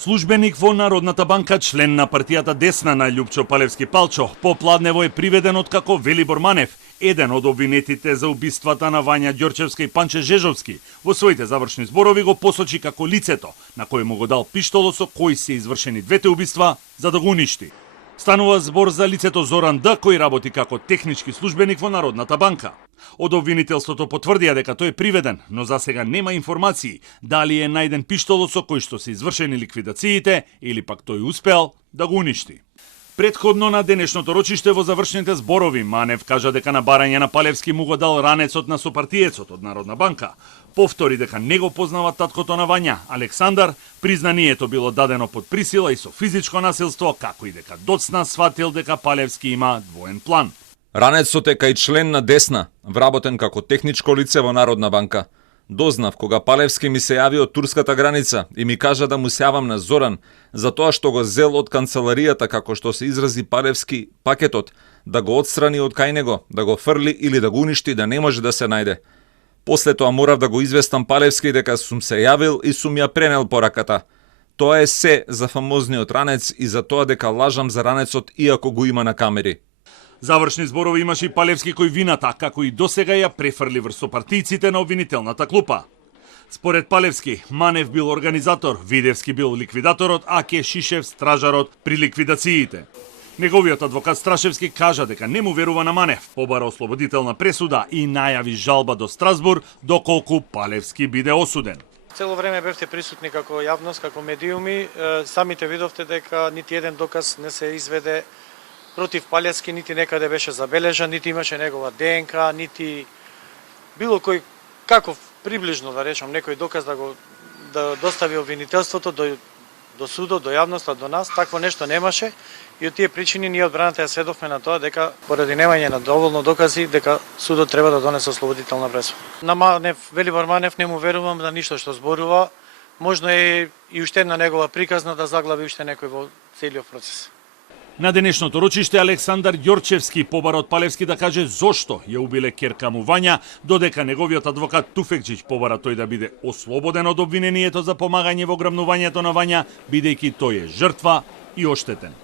Службеник во Народната банка, член на партијата Десна на Љупчо Палевски Палчо, попладнево е приведен откако Велибор Манев, еден од обвинетите за убиствата на Вања Ѓорчевска и Панче Жежовски, во своите завршни зборови го посочи како лицето на кој му го дал пиштолот со кој се извршени двете убиства за да го уништи. Станува збор за лицето Зоран Д, кој работи како технички службеник во Народната банка. Од обвинителството потврдија дека тој е приведен, но за сега нема информации дали е најден пиштолот со кој што се извршени ликвидациите или пак тој успеал да го уништи. Предходно на денешното рочиште во завршните зборови Манев кажа дека на барање на Палевски му го дал ранецот на сопартиецот од Народна банка. Повтори дека не го познава таткото на Вања, Александар, признанието било дадено под присила и со физичко насилство, како и дека доцна сватил дека Палевски има двоен план. Ранецот е кај член на Десна, вработен како техничко лице во Народна банка. Дознав кога Палевски ми се јави од турската граница и ми кажа да му се јавам на Зоран, за тоа што го зел од канцеларијата, како што се изрази Палевски, пакетот, да го отстрани од кај него, да го фрли или да го уништи, да не може да се најде. После тоа морав да го известам Палевски дека сум се јавил и сум ја пренел пораката. Тоа е се за фамозниот ранец и за тоа дека лажам за ранецот иако го има на камери. Завршни зборови имаше и Палевски кој вината, како и досега ја префрли врз сопартијците на обвинителната клупа. Според Палевски, Манев бил организатор, Видевски бил ликвидаторот, а Ке Шишев стражарот при ликвидациите. Неговиот адвокат Страшевски кажа дека не му верува на Манев, побара ослободителна пресуда и најави жалба до Страсбур доколку Палевски биде осуден. Цело време бевте присутни како јавност, како медиуми, самите видовте дека нити еден доказ не се изведе против Палевски, нити некаде беше забележан, нити имаше негова ДНК, нити било кој каков приближно да речам некој доказ да достави обвинителството до судот, до јавноста, до нас, такво нешто немаше и од тие причини ние одбраната ја сведовме на тоа дека поради немање на доволно докази дека судот треба да донесе ослободителна пресуда. На Манев, Велибор Манев не му верувам за ништо што зборува, можно е и уште една негова приказна да заглави уште некој во целиот процес. На денешното рочиште Александар Ѓорчевски побара од Палевски да каже зошто ја убиле ќерка му Вања, додека неговиот адвокат Туфекџиќ побара тој да биде ослободен од обвинението за помагање во грабнувањето на Вања, бидејќи тој е жртва и оштетен.